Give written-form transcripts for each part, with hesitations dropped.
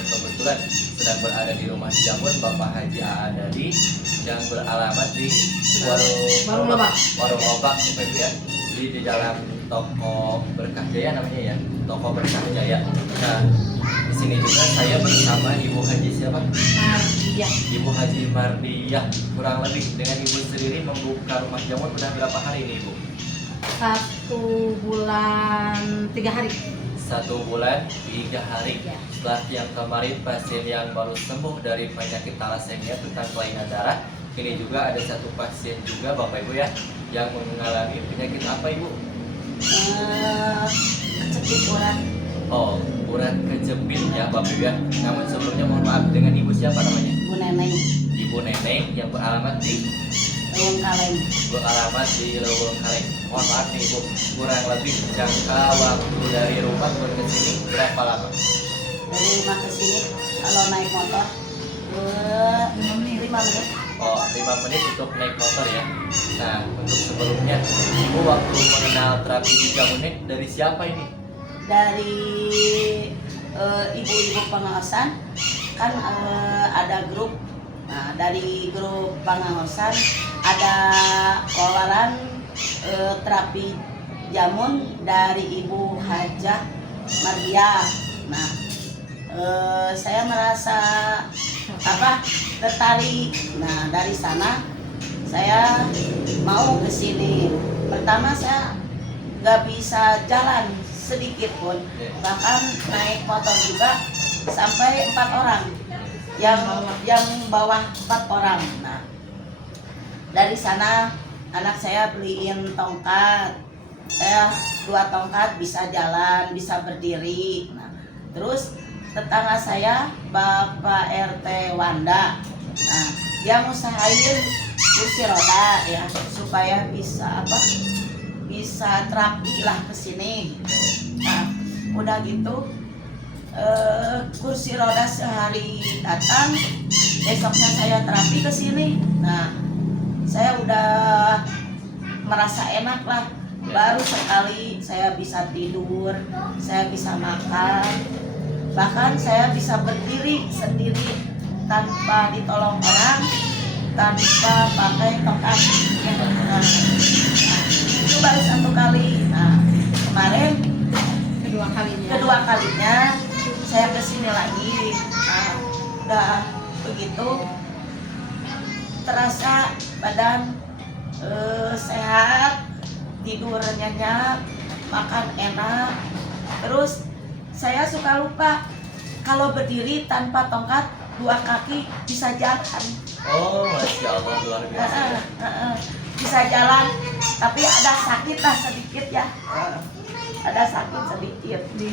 dan kebetulan sedang berada di rumah jamun Bapak Haji Aadadi yang beralamat di Warung Lobak. Warung Lobak Bapak Ibu ya. Di dalam toko Berkah Jaya namanya ya, toko Berkah Jaya. Nah, di sini juga saya bersama Ibu Haji siapa? Iya. Ibu Haji Mardiah. Kurang lebih dengan Ibu sendiri membuka rumah jamun udah berapa hari nih Ibu? 1 bulan 3 hari. 1 bulan 3 hari. Ya. Setelah yang kemarin pasien yang baru sembuh dari penyakit talasemia tentang kelainan darah, ini juga ada satu pasien juga Bapak Ibu ya yang mengalami penyakit apa Ibu? Kejepit urat. Oh, urat kejepit ya Bapak Ibu ya. Namun sebelumnya mohon maaf, dengan Ibu siapa namanya? Bu Neneng. Ibu Neneng yang beralamat di Leweng Kaleng. Leweng Kaleng. Mohon maaf nih Ibu, kurang lebih jangka waktu dari rumah ke sini berapa lama? Dari rumah ke sini kalau naik motor 5 menit. Oh, 5 menit untuk naik motor ya. Nah, untuk sebelumnya Ibu waktu mengenal terapi jamunik dari siapa ini? Dari ibu-ibu pengawasan kan ada grup. Nah, dari grup pengawasan ada kawalan terapi jamun dari Ibu Hajah Mardiah. Nah, saya merasa tertarik. Nah, dari sana saya mau ke sini. Pertama saya nggak bisa jalan sedikit pun, bahkan naik motor juga sampai 4 orang, yang bawah 4 orang. Nah, dari sana anak saya beliin tongkat, saya 2 tongkat bisa jalan, bisa berdiri. Nah, terus tetangga saya Bapak RT Wanda, nah dia ngusahain kursi roda ya supaya bisa terapi lah ke sini. Nah, udah gitu kursi roda sehari datang, besoknya saya terapi ke sini. Nah, saya udah merasa enak lah. Baru sekali saya bisa tidur, saya bisa makan, bahkan saya bisa berdiri sendiri tanpa ditolong orang, tanpa pakai tongkat. Nah, itu baru 1 kali. Nah, kemarin kedua kalinya saya kesini lagi. Nah, udah begitu terasa badan sehat, tidur nyenyak, makan enak. Terus saya suka lupa kalau berdiri tanpa tongkat 2 kaki bisa jalan. Oh, Masya Allah, luar biasa ya. Bisa jalan, tapi ada sakit lah sedikit ya. Ada sakit sedikit di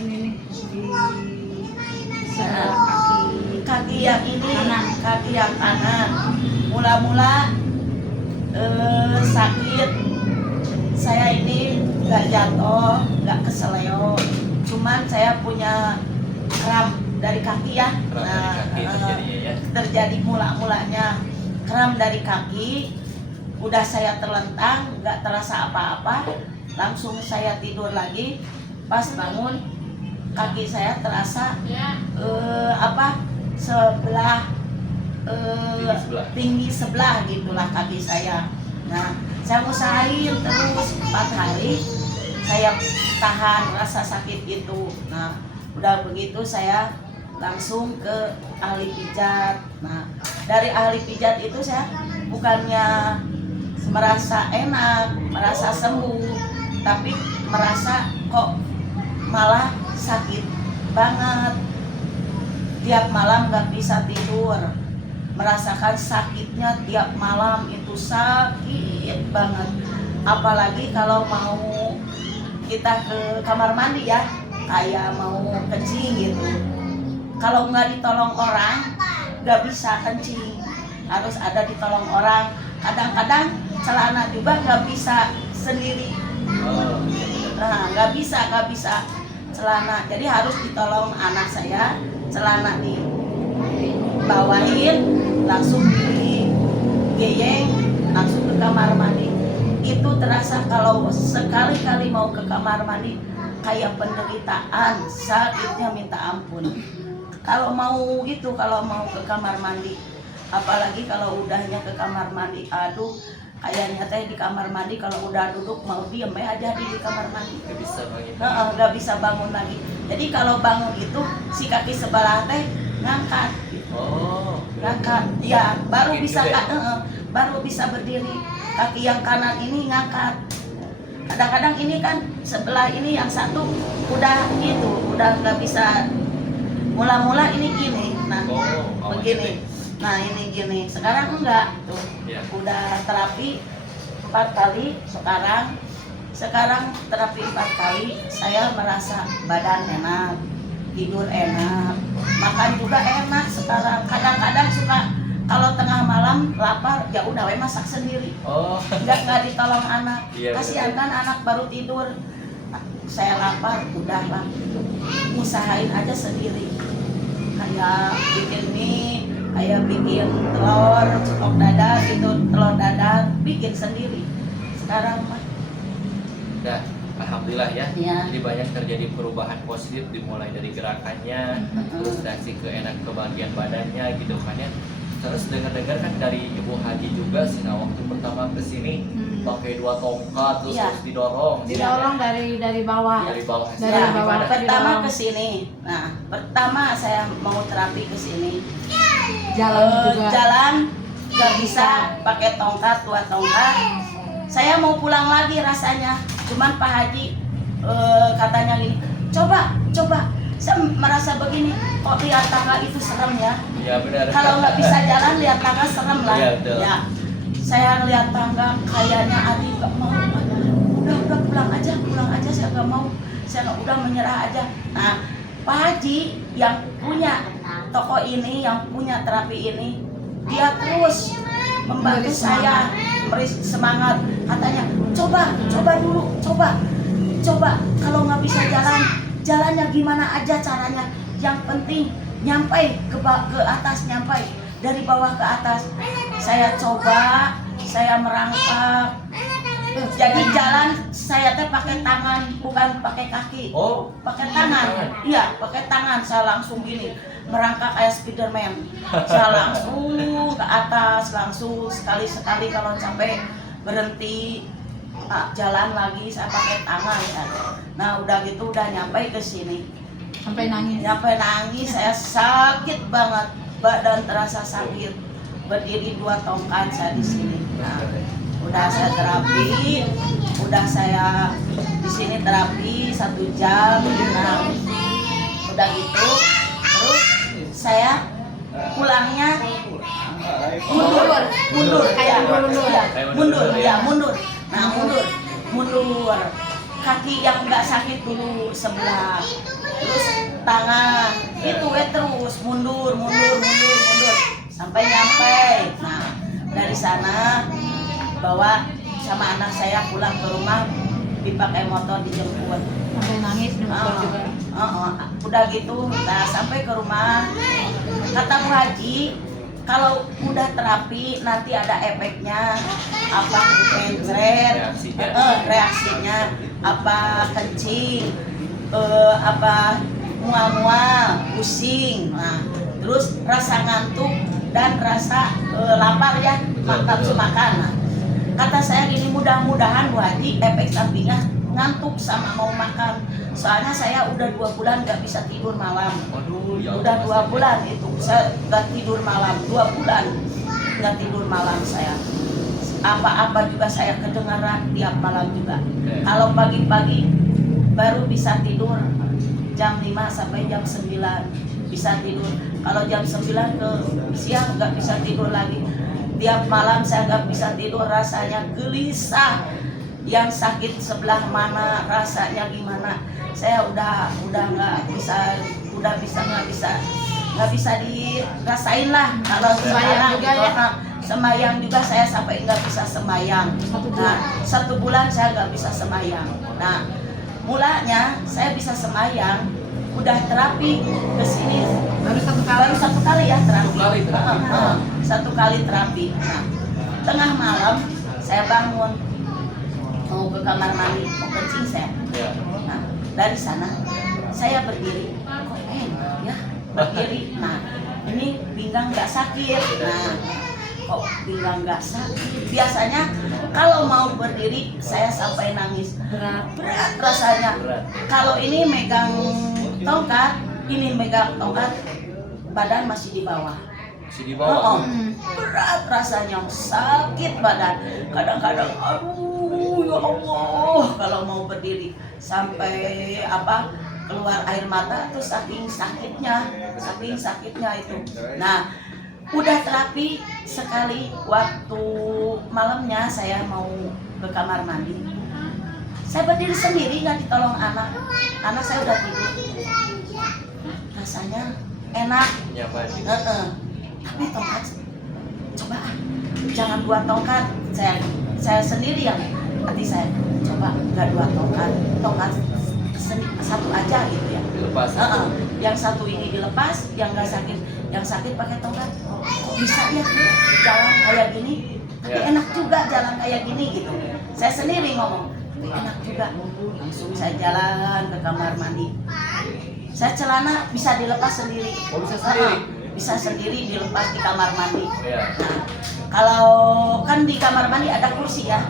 kaki yang ini, kaki yang kanan. Mula-mula sakit, saya ini nggak jatuh, nggak keseleo, cuman saya punya kram dari kaki ya. Terjadi mula-mulanya kram dari kaki. Udah saya terlentang, nggak terasa apa-apa, langsung saya tidur lagi. Pas bangun kaki saya terasa sebelah tinggi sebelah gitulah kaki saya. Nah, saya usahain terus 4 hari saya tahan rasa sakit itu. Nah, udah begitu saya langsung ke ahli pijat. Nah, dari ahli pijat itu saya bukannya merasa enak, merasa sembuh, tapi merasa kok malah sakit banget. Tiap malam gak bisa tidur, merasakan sakitnya tiap malam itu sakit banget. Apalagi kalau mau kita ke kamar mandi ya, kayak mau kencing gitu, kalau nggak ditolong orang nggak bisa kencing, harus ada ditolong orang. Kadang-kadang celana juga nggak bisa sendiri, nah nggak bisa celana, jadi harus ditolong anak saya. Celana dibawain, langsung digeyeng, langsung ke kamar mandi. Itu terasa kalau sekali-kali mau ke kamar mandi kayak penderitaan, sakitnya minta ampun. kalau mau itu, kalau mau ke kamar mandi, apalagi kalau udahnya ke kamar mandi, aduh kayaknya teh di kamar mandi kalau udah duduk mau diem aja di kamar mandi, Nggak bisa bangun. nggak bisa bangun lagi. Jadi kalau bangun itu si kaki sebelah teh ngangkat, Oh. ngangkat, ya baru Gitu bisa ya? baru bisa berdiri. Kaki yang kanan ini ngangkat. Kadang-kadang ini kan sebelah ini yang satu udah gitu, udah nggak bisa. Mula-mula ini gini, nah Oh, begini, nah ini gini. Sekarang enggak, tuh Iya. udah terapi 4 kali. Sekarang terapi 4 kali, saya merasa badan enak, tidur enak, makan juga enak. Sekarang kadang-kadang suka kalau tengah malam lapar, ya udah we masak sendiri. Oh. Nggak ditolong anak. Iya, Kasihan kan anak baru tidur. Saya lapar, udahlah usahain aja sendiri. Kayak bikin mie, kayak bikin telur, ceplok dadar gitu, telur dadar, bikin sendiri. Sekarang mah Nah, alhamdulillah ya. ya. Jadi banyak terjadi perubahan positif dimulai dari gerakannya, terus reaksi ke enak ke bagian badannya gitu kan ya. Terus dengar-dengar kan dari Ibu Haji juga sih, nah waktu pertama ke sini pakai 2 tongkat terus Iya. harus didorong. Didorong dari bawah. Dari bawah. Dari Ya, bawah. pertama ke sini. Nah, pertama saya mau terapi ke sini. Jalan juga. Jalan nggak bisa pakai tongkat, 2 tongkat. Saya mau pulang lagi rasanya. Cuman Pak Haji katanya gini, coba. Saya merasa begini, kok lihat tangga itu serem ya. Iya benar. Kalau nggak bisa jalan, lihat tangga serem lah. Iya, betul. Ya, saya lihat tangga, kayaknya Adi nggak mau. Udah pulang aja, saya nggak mau. Saya udah menyerah aja. Nah, Pak Haji yang punya toko ini, yang punya terapi ini, dia terus membantu saya, beri semangat. Katanya, coba dulu, coba. Kalau nggak bisa jalannya gimana aja caranya. Yang penting nyampai ke atas, nyampai dari bawah ke atas. Saya coba, saya merangkak. Jadi jalan saya teh pakai tangan, bukan pakai kaki. Oh, Pakai tangan. Iya, pakai tangan. Saya langsung gini, merangkak kayak Spiderman. Saya langsung ke atas, langsung sekali-sekali kalau sampai berhenti jalan lagi saya pakai tangan ya. Nah, udah gitu udah nyampe ke sini. Sampai nangis. Nyampe nangis, saya sakit banget, badan terasa sakit. Berdiri 2 tongkat saya di sini. Nah, udah saya terapi, udah saya di sini terapi 1 jam. Nah, udah gitu, terus saya pulangnya mundur kayak mundur. Nah, mundur. Kaki yang nggak sakit dulu sebelah, terus tangan itu terus mundur sampai nyampe. Nah, dari sana bawa sama anak saya pulang ke rumah, dipakai motor dijemput. Sampai nangis juga. Udah gitu, nah sampai ke rumah kata Bu Haji, kalau udah terapi nanti ada efeknya apa pencret, reaksinya apa kencing, apa mual-mual, pusing, nah terus rasa ngantuk dan rasa lapar ya, nafsu makan. Nah, kata saya gini, mudah-mudahan Bu Haji efek sampingnya ngantuk sama mau makan. Soalnya saya udah 2 bulan nggak bisa tidur malam. Waduh, ya Udah Allah, 2 bulan itu saya nggak tidur malam. 2 bulan nggak tidur malam saya. Apa-apa juga saya kedengaran tiap malam juga. Kalau pagi-pagi baru bisa tidur jam 5 sampai jam 9 bisa tidur. Kalau jam 9 ke siang nggak bisa tidur lagi. Tiap malam saya nggak bisa tidur, rasanya gelisah. Yang sakit sebelah mana, rasanya gimana? Saya udah nggak bisa dirasain lah. Kalau Sembahyang juga ya? Sembahyang juga saya sampai nggak bisa sembahyang. Nah, 1 bulan saya nggak bisa sembahyang. Nah, mulanya saya bisa sembahyang, udah terapi ke sini Baru 1 kali. baru 1 kali ya terapi. 1 kali terapi. 1 kali terapi. Nah, tengah malam saya bangun mau ke kamar mandi, mau kencing saya. Ya. Nah, dari sana saya berdiri, kok enak ya, berdiri. Nah, ini pinggang nggak sakit. Nah, kok pinggang nggak sakit? Biasanya kalau mau berdiri saya sampai nangis. Berat rasanya. Kalau ini megang tongkat, badan masih di bawah. Masih di bawah. Berat rasanya, sakit badan. Kadang-kadang, aduh ya Allah, kalau mau berdiri sampai keluar air mata tuh saking sakitnya itu. Nah, udah terapi sekali waktu malamnya saya mau ke kamar mandi. Saya berdiri sendiri nggak ditolong anak saya udah tidur. Rasanya enak. Nyaman. Tapi tongkat, coba jangan 2 tongkat. Saya sendiri yang hati saya coba nggak 2 tongkat 1 aja gitu ya. Dilepas. Yang 1 ini dilepas, yang nggak sakit, yang sakit pakai tongkat. Kok bisa ya jalan kayak gini? Tapi enak juga jalan kayak gini gitu. Saya sendiri ngomong, tapi enak juga. Langsung saya jalan ke kamar mandi. Saya celana bisa dilepas sendiri. Oh, bisa sendiri? Bisa sendiri dilepas di kamar mandi. Iya. Nah, kalau kan di kamar mandi ada kursi ya.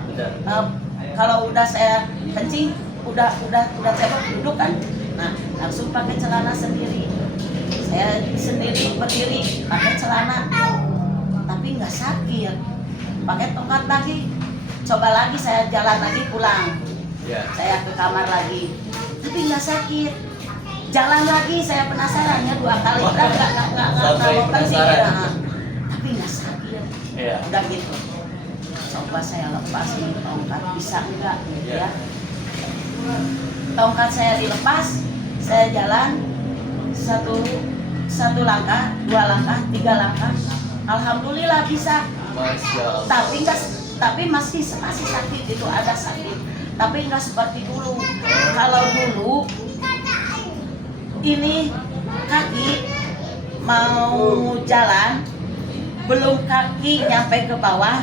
Kalau udah saya kencing, udah saya duduk kan. Nah, langsung pakai celana sendiri. Saya sendiri berdiri pakai celana, tapi nggak sakit. Pakai tongkat lagi, coba lagi saya jalan lagi pulang. Iya. Saya ke kamar lagi, tapi nggak sakit. Jalan lagi, saya penasarannya 2 kali, udah nggak mau kencing. Tapi nggak sakit. Iya. Udah gitu. Coba saya lepas nih tongkat, bisa enggak gitu ya. Tongkat saya dilepas, saya jalan satu langkah, 2 langkah, 3 langkah. Alhamdulillah bisa. Masya Allah. Tapi masih sakit, itu ada sakit. Tapi nggak seperti dulu. Kalau dulu ini kaki mau jalan, belum kaki nyampe ke bawah,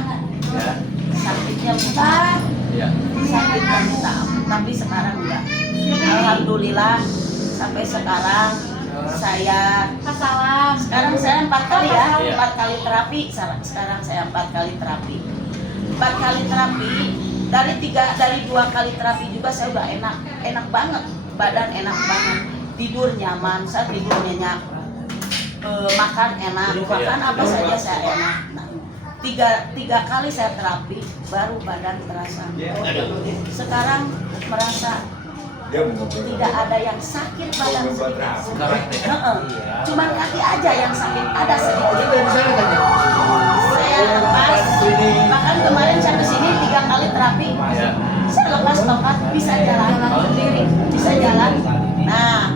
sakitnya minta. Iya. Sakitnya minta. Tapi sekarang enggak. Alhamdulillah sampai sekarang sekarang saya 4 kali ya, 4 kali terapi. Sekarang saya 4 kali terapi. 4 kali terapi, dari 2 kali terapi juga saya udah enak banget, badan enak banget, tidur nyaman, saya tidur nyenyak, makan enak, makan apa saja saya enak. Nah, 3 kali saya terapi baru badan terasa. Sekarang merasa tidak ada yang sakit badan sedikit. Cuman kaki aja yang sakit, ada sedikit. Saya lepas, bahkan kemarin saya kesini 3 kali terapi. Saya lepas tongkat, bisa jalan berdiri, bisa jalan. Nah,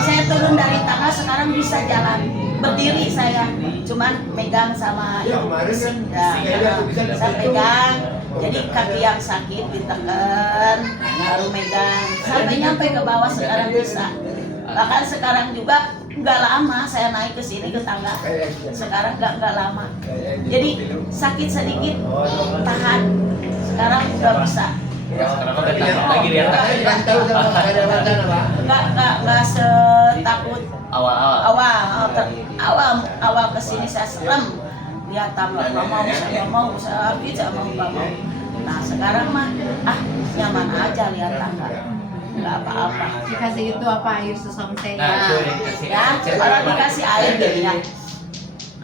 saya turun dari tangga sekarang bisa jalan berdiri saya, cuman megang sama ibu mesin, saya pegang. Jadi kaki yang sakit ditekan, baru megang sampai nyampe ke bawah sekarang bisa. Bahkan sekarang juga nggak lama saya naik ke sini ke tangga. Sekarang nggak lama. Jadi sakit sedikit tahan. Sekarang udah bisa. Sekarang udah lagi lihat. Nggak setakut Awal. awal kesini saya serem. Lihat tambah nggak mau, saya nggak mau. Nah sekarang mah nyaman aja lihat tangga, nggak apa-apa. Dikasih itu apa air sesampai. Nah, Ya kalau dikasih air jadinya.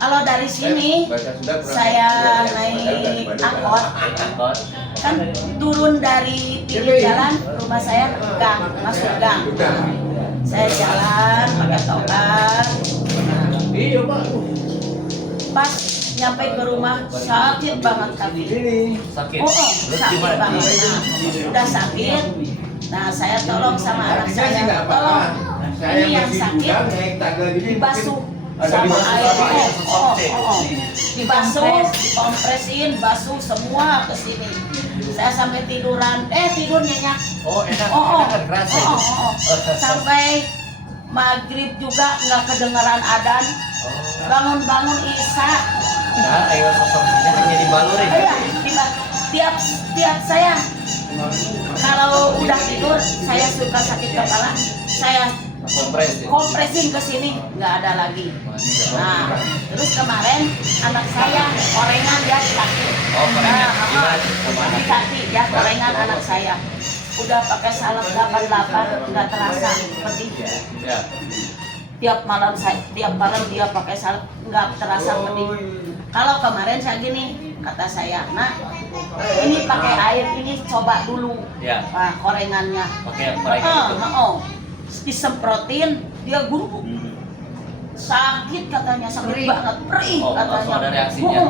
Kalau dari sini saya naik angkot, kan turun dari pinggir jalan rumah saya gang, masuk gang. Saya jalan pakai tongkat. Pas nyampe ke rumah sakit banget kaki. Sakit. Sakit banget. Nah, udah sakit. Nah, saya tolong sama anak saya, tolong ini yang sakit dibasuh sama air. Dibasuh, dikompresin, basuh semua ke sini. Saya sampai tiduran, tidur nyenyak. Oh enak, kan kerasa. Sampai maghrib juga nggak kedengeran adzan. Bangun-bangun isya. Nah, ayo sosok ini hanya dibalurin. Tiap saya kalau udah tidur saya suka sakit kepala, saya kompres ya? kompresin ke sini nggak ada lagi. Nah, terus kemarin anak saya korengan dia di kaki. Oh, korengan. Gimana? Di kaki dia korengan anak saya. Udah pakai salep 88 nggak terasa pedih. Ya. Tiap malam dia pakai salep nggak terasa pedih. Kalau kemarin saya gini kata saya, nah ini pakai air ini coba dulu. Ya. Nah, korengannya. Pakai korengan itu. Disemprotin dia guru. Sakit katanya, sakit Perih. banget, perih Oh, katanya. langsung ada reaksinya.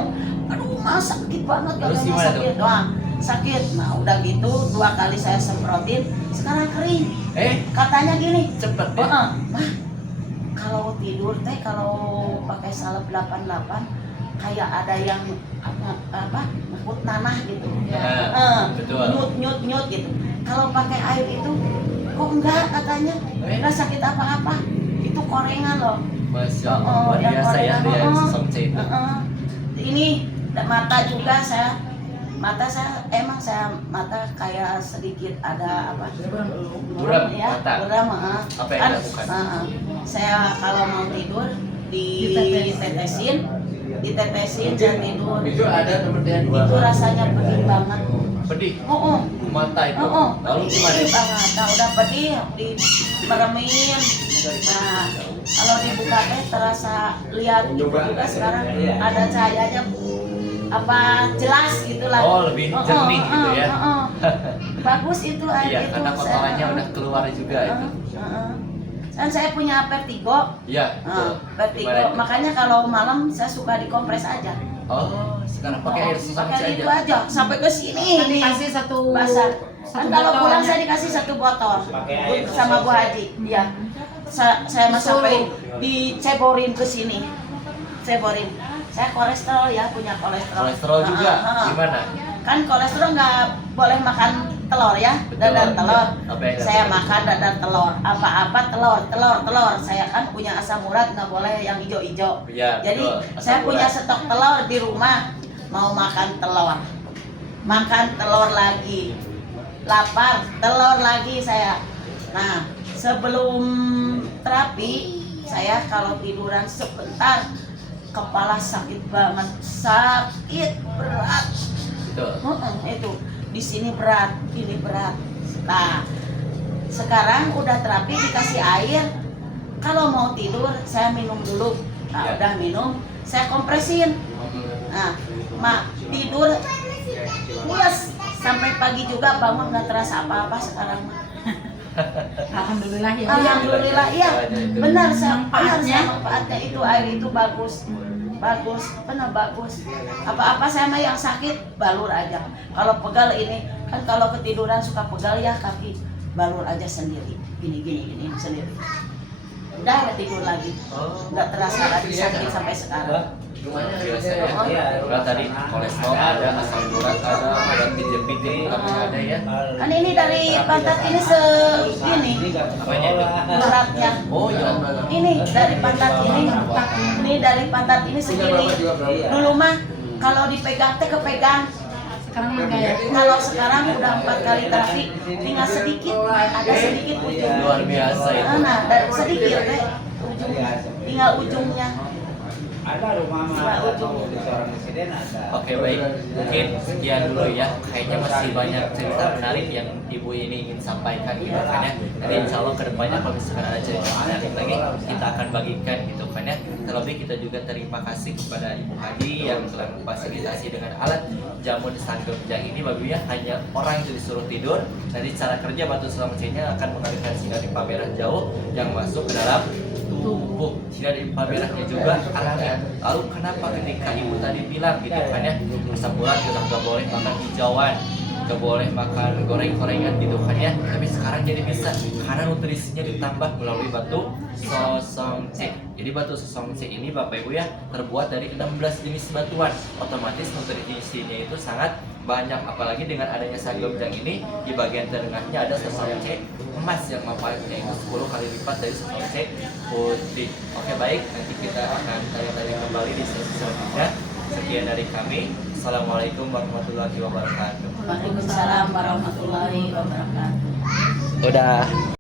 Aduh, mas sakit banget Terus katanya, gimana sakit. Wah, sakit. Nah, udah gitu 2 kali saya semprotin, sekarang kering. Katanya gini, Cepet ya? mah kalau tidur teh kalau pakai salep 88 kayak ada yang apa ngikut nanah gitu. Betul. Nyut gitu. Kalau pakai air itu kok enggak katanya, enggak sakit apa-apa. Itu korengan loh. Masya Allah, luar biasa ya dia Sesongce itu. Ini mata juga mata saya mata kayak sedikit ada apa? Buram, ya, mata. buram. Apa yang dilakukan? Saya kalau mau tidur ditetesin saya tidur. Itu ada kemudian Itu rasanya pedih banget. pedih Oh, mata itu. Lalu gimana? pedih banget. Nah, udah pedih dimeremin. Nah, kalau dibuka teh terasa lihat juga sekarang ada cahayanya apa jelas gitulah. Oh, lebih jernih gitu ya. Bagus itu air Iya, itu. karena kotorannya udah keluar juga itu. Kan saya punya vertigo. Iya, betul. Vertigo. Gimana itu? Makanya kalau malam saya suka dikompres aja. Oh, sekarang pakai air Sesongce Pakai itu aja. aja sampai ke sini. Kan dikasih satu Basah. Kan kalau botol pulang ya. saya dikasih 1 botol sama Bu Haji. Iya. Saya mah sampai diceborin ke sini. Ceborin. Saya kolesterol ya, punya kolesterol. Kolesterol juga. Gimana? Kan kolesterol nggak boleh makan telur ya, Betul. dadar telur. Apa yang Saya dadar? makan dadar telur, apa-apa telur. Saya kan punya asam urat nggak boleh yang hijau-hijau. Iya, Jadi betul. Asam saya punya urat. stok telur di rumah, mau makan telur lagi, lapar telur lagi saya. Nah sebelum terapi saya kalau tiduran sebentar kepala sakit banget, sakit berat. Betul. Itu di sini berat, ini berat. Nah, sekarang udah terapi dikasih air. Kalau mau tidur saya minum dulu. Nah, Ya. udah minum, saya kompresin. Nah, tidur pulas sampai pagi juga bangun nggak terasa apa-apa sekarang. Alhamdulillah ya. Alhamdulillah, iya. Benar Manfaatnya. manfaatnya itu air itu bagus. Benar bagus. Apa-apa saya mah yang sakit balur aja. Kalau pegal ini kan kalau ketiduran suka pegal ya kaki, balur aja sendiri. Gini sendiri. Udah nggak tidur lagi. Nggak terasa lagi sakit sampai sekarang. Biasa ya. Kalau tadi kolesterol ada, asam urat ada pijet-pijet tapi ada ya. Kan ini dari pantat ini segini Apanya itu? beratnya. Oh ya. Ini dari pantat ini dari pantat ini segini. Dulu mah kalau dipegang teh kepegang. Sekarang mah enggak ya. Kalau sekarang udah 4 kali terapi, tinggal sedikit, ada sedikit ujung. Luar biasa itu. Nah, dari sedikit deh, ujung, tinggal ujungnya. Ada rumah mah ada di seorang presiden ada. Oke baik, mungkin sekian dulu ya. Kayaknya masih banyak cerita menarik yang ibu ini ingin sampaikan gitu kan ya. Nanti insya Allah kedepannya kalau misalkan ada cerita menarik lagi kita akan bagikan gitu kan ya. Terlebih kita juga terima kasih kepada Ibu Haji yang telah memfasilitasi dengan alat jamu di Sanggemjang ini baginya hanya orang yang disuruh tidur. Nanti cara kerja batu Sesongce-nya akan mengalirkan sinar inframerah merah jauh yang masuk ke dalam tubuh. Sinar inframerah merahnya juga alami. Lalu kenapa ketika ibu tadi bilang gitu kan ya, asam urat kita nggak boleh makan hijauan, nggak boleh makan goreng-gorengan gitu kan ya, tapi sekarang jadi bisa karena nutrisinya ditambah melalui batu Sesongce. Jadi batu Sesongce ini Bapak Ibu ya terbuat dari 16 jenis batuan, otomatis nutrisinya itu sangat banyak, apalagi dengan adanya Sanggemjang ini di bagian tengahnya ada Sesongce emas yang manfaatnya itu 10 kali lipat dari Sesongce putih. Oke baik, nanti kita akan tanya-tanya kembali di sesi selanjutnya. Sekian dari kami. Assalamualaikum warahmatullahi wabarakatuh. Waalaikumsalam warahmatullahi wabarakatuh. Udah.